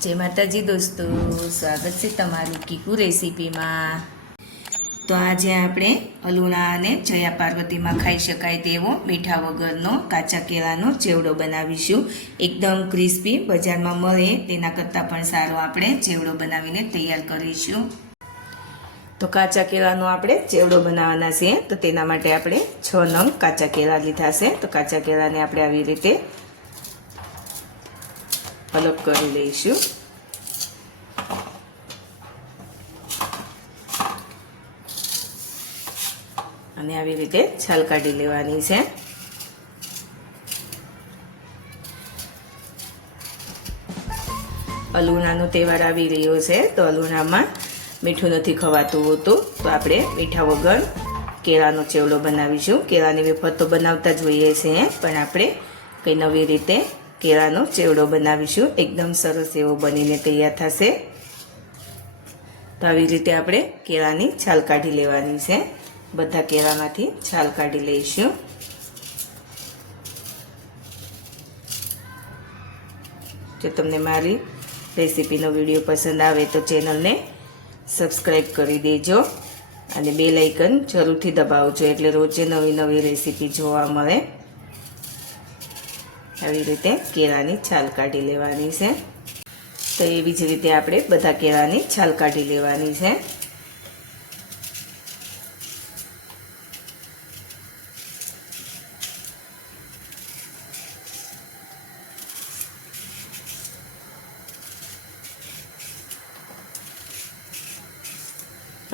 જય માતાજી દોસ્તો, સ્વાગત છે તમારું કીકુ રેસીપીમાં. તો આજે આપણે અલુણા અને જયા પાર્વતીમાં ખાઈ શકાય તેવો મીઠા વગરનો કાચા કેળાનો ચેવડો બનાવીશું. એકદમ ક્રિસ્પી, બજારમાં મળે તેના કરતાં પણ સારો આપણે ચેવડો બનાવીને તૈયાર કરીશું. તો કાચા કેળાનો આપણે ચેવડો બનાવવાના છે, તો તેના માટે આપણે છ નંગ કાચા કેળા લીધા છે. તો કાચા કેળાને આપણે આવી રીતે અલગ કરી લઈશું. અને આવી રીતે છાલ કાઢી લેવાની છે. અલુણાનો તહેવાર આવી રહ્યો છે, તો અલુણામાં મીઠું નથી ખવાતું હોતું. તો આપણે મીઠા વગર કેળાનો ચેવડો બનાવીશું. કેળાની વેફર તો બનાવતા જ હોઈએ છીએ, પણ આપણે કંઈ નવી રીતે કેળાનો ચેવડો બનાવીશું. એકદમ સરસ એવો બનીને તૈયાર થશે. તો આવી રીતે આપણે કેળાની છાલ કાઢી લેવાની છે. બધા કેળામાંથી છાલ કાઢી લઈશું. જો તમને મારી રેસીપીનો વીડિયો પસંદ આવે તો ચેનલને સબસ્ક્રાઈબ કરી દેજો અને બે લાઇકન જરૂરથી દબાવજો એટલે રોજે નવી નવી રેસીપી જોવા મળે. આવી રીતે કેળાની છાલ કાઢી લેવાની છે. તો એવી જ રીતે આપણે બધા કેળાની છાલ કાઢી લેવાની છે.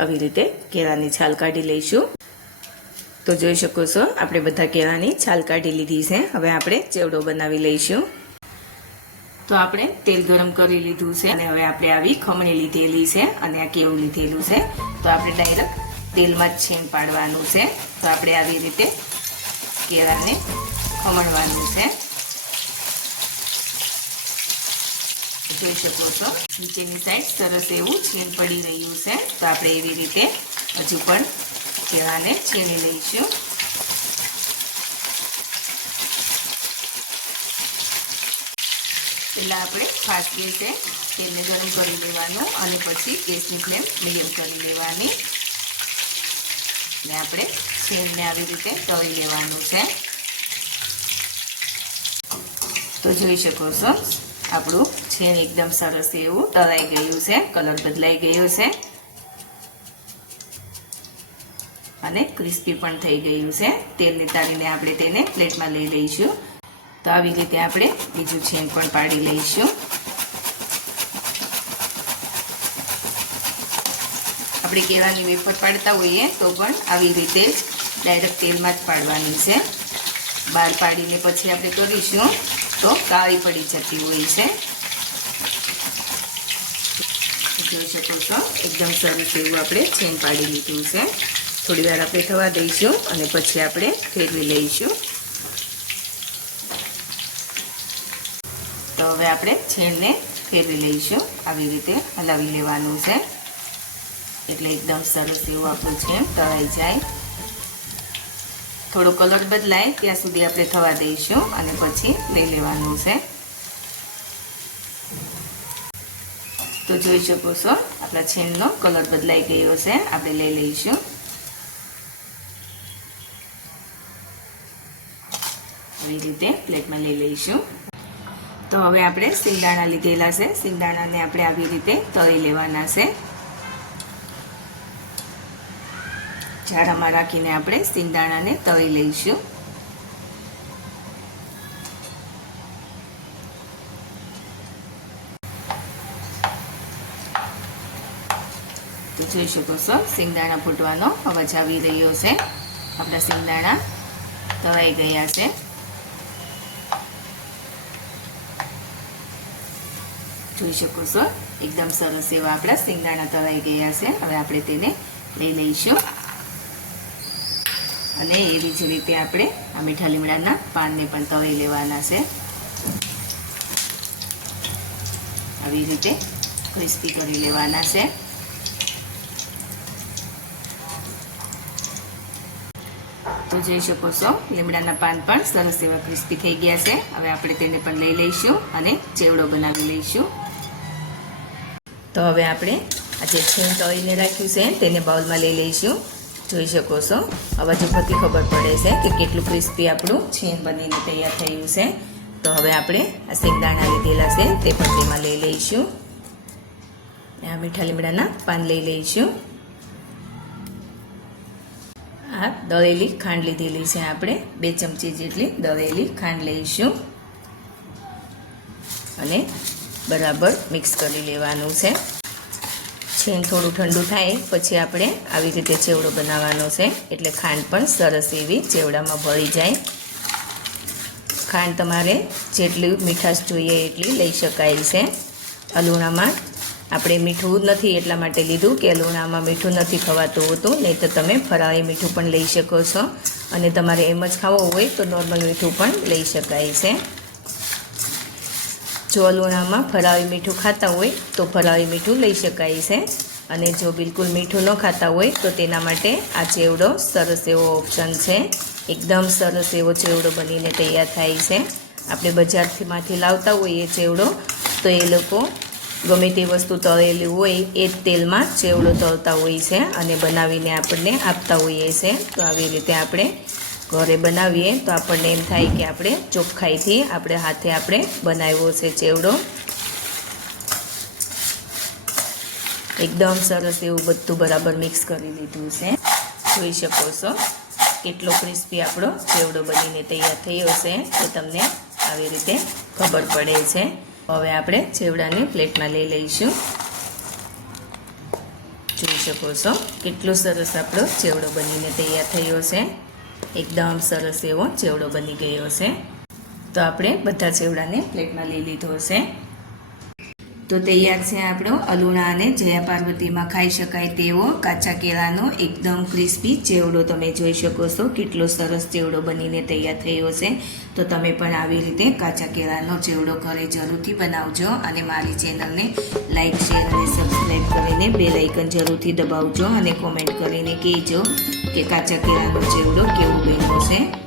આવી રીતે કેળાની છાલ કાઢી લઈશું. તો જોઈ શકો છો, આપણે બધા કેળાની છાલ કાઢી લીધી છે. હવે આપણે ચેવડો બનાવી લઈશું. તો આપણે તેલ ગરમ કરી લીધું છે અને હવે આપણે આવી ખમણી લીધેલી છે અને આ કેવું લીધેલું છે. તો આપણે ડાયરેક્ટ તેલમાં જ છીણ પાડવાનું છે. તો આપણે આવી રીતે કેળાને ખમણવાનું છે. જોઈ શકો છો, નીચેની સાઈડ સરસ એવું છીણ પડી રહ્યું છે. તો આપણે એવી રીતે હજુ પણ કેળાને છીણી લઈશું. એટલે આપણે ફાસ્ટ ગેસે તેલને ગરમ કરી લેવાનું અને પછી ગેસની ફ્લેમ મીડિયમ કરી લેવાની. અને આપણે છીણને આવી રીતે તળી લેવાનું છે. તો જોઈ શકો છો, આપણું છીણ એકદમ સરસ એવું તળાઈ ગયું છે, કલર બદલાઈ ગયો છે. અને ક્રિસ્પી પણ થઈ ગયું છે. તેલ તાળીને આપણે તેને પ્લેટમાં લઈ લઈશું. તો આવી રીતે આપણે બીજું છીણ પણ પાડી લઈશું. આપણે કેળાની વેફર પાડતા હોઈએ તો પણ આવી રીતે જ ડાયરેક્ટ તેલમાં જ પાડવાની છે. બહાર પાડીને પછી આપણે કરીશું તો કાળી પડી જતી હોય છે. જોઈ શકો છો, એકદમ સરસ એવું આપણે ચેન પાડી લીધું છે. થોડી વાર આપણે થવા દઈશું અને પછી આપણે ફેરવી લઈશું. તો હવે આપણે છેડને ફેરવી લઈશું. આવી રીતે હલાવી લેવાનું છે. એટલે એકદમ સરસ એવું આપણું છે તળાઈ જાય. થોડો કલર બદલાય ત્યાં સુધી આપણે થવા દઈશું અને પછી લઈ લેવાનું છે. તો જોઈ શકો છો, આપણા છેનનો કલર બદલાઈ ગયો છે. આપણે લઈ લઈશું. આવી રીતે પ્લેટમાં લઈ લઈશું. તો હવે આપણે સિંગદાણા લીધેલા છે. સિંગદાણાને આપણે આવી રીતે તળી લેવાના છે. જાડામાં રાખીને આપણે સિંગદાણાને તળી લઈશું. તો જોઈ શકો છો સિંગદાણા ફૂટવાનો અવાજ આવી રહ્યો છે. આપણા સિંગદાણા તળાઈ ગયા છે. જોઈ શકો છો. એકદમ સરસ એવા આપણા સિંગદાણા તળાઈ ગયા છે. હવે આપણે તેને લઈ લઈશું. અને એવી જ રીતે આપણે આ મીઠા લીમડાના પાનને પણ તળી લેવાના છે. આવી રીતે ક્રિસ્પી કરી લેવાના છે. તો જોઈ શકો છો, લીમડાના પાન પણ સરસ એવા ક્રિસ્પી થઈ ગયા છે. હવે આપણે તેને પણ લઈ લઈશું અને ચેવડો બનાવી લઈશું. તો હવે આપણે આ જે છીણ તળીને રાખ્યું છે, તેને બાઉલમાં લઈ લઈશું. જોઈ શકો છો. અવાજ ઉપરથી ખબર પડે છે કે કેટલું ક્રિસ્પી આપણું છીણ બનીને તૈયાર થયું છે. તો હવે આપણે આ શેકદાણા લીધેલા છે, તે પણ તેમાં લઈ લઈશું. આ મીઠા લીમડાના પાન લઈ લઈશું. આ દળેલી ખાંડ લીધેલી છે આપણે. બે ચમચી જેટલી દળેલી ખાંડ લઈશું. અને બરાબર મિક્સ કરી લેવાનું છે. છીણ થોડું ઠંડુ થાય, પછી આપણે આવી રીતે ચેવડો બનાવવાનો છે. એટલે ખાંડ પણ સરસ એવી ચેવડામાં ભળી જાય. ખાંડ તમારે જેટલી મીઠાશ જોઈએ એટલી લઈ શકાય છે. અલુણામાં આપણે મીઠું નથી એટલા માટે લીધું કે અલુણામાં મીઠું નથી ખવાતું હોતું, નહીં તો તમે ફરાળી મીઠું પણ લઈ શકો છો. અને તમારે એમ જ ખાવું હોય તો નોર્મલ મીઠું પણ લઈ શકાય છે. જો લુણામાં ફરાળી મીઠું ખાતા હોય, તો ફરાળી મીઠું લઈ શકાય છે. અને જો બિલકુલ મીઠું ન ખાતા હોય, તો તેના માટે આ ચેવડો સરસ એવો ઓપ્શન છે. એકદમ સરસ એવો ચેવડો બનીને તૈયાર થાય છે. આપણે બજારથીમાંથી લાવતા હોઈએ ચેવડો, તો એ લોકો ગમે તે વસ્તુ તળેલી હોય, એ જ તેલમાં ચેવડો તળતા હોય છે અને બનાવીને આપણને આપતા હોઈએ છે. તો આવી રીતે આપણે ઘરે બનાવીએ તો આપણને એમ થાય કે આપણે ચોખ્ખાઈથી આપણે હાથે આપણે બનાવ્યો છે ચેવડો. એકદમ સરસ એવું બધું બરાબર મિક્સ કરી દીધું છે. જોઈ શકો છો કેટલો ક્રિસ્પી આપણો ચેવડો બનીને તૈયાર થયો છે તો તમને આવી રીતે ખબર પડે છે. હવે આપણે ચેવડાને પ્લેટમાં લઈ લઈશું. જોઈ શકો છો કેટલો સરસ આપણો ચેવડો બનીને તૈયાર થયો છે. એકદમ સરસ એવો ચેવડો બની ગયો છે તો આપણે બધા ચેવડાને પ્લેટમાં લઈ લીધો છે તો તૈયાર છે આપણો અલુણા અને જયા પાર્વતીમાં ખાઈ શકાય તેવો કાચા કેળાનો એકદમ ક્રિસ્પી ચેવડો તમે જોઈ શકો છો. કેટલો સરસ ચેવડો બનીને તૈયાર થયો છે. તો તમે પણ આવી રીતે કાચા કેળાનો ચેવડો ઘરે જરૂરથી બનાવજો અને મારી ચેનલને લાઇક શેર અને સબસ્ક્રાઈબ કરીને બે લાઇકન જરૂરથી દબાવજો અને કોમેન્ટ કરીને કહેજો. કે કાચા કેળાનો ચેવડો કેવો બન્યો છે?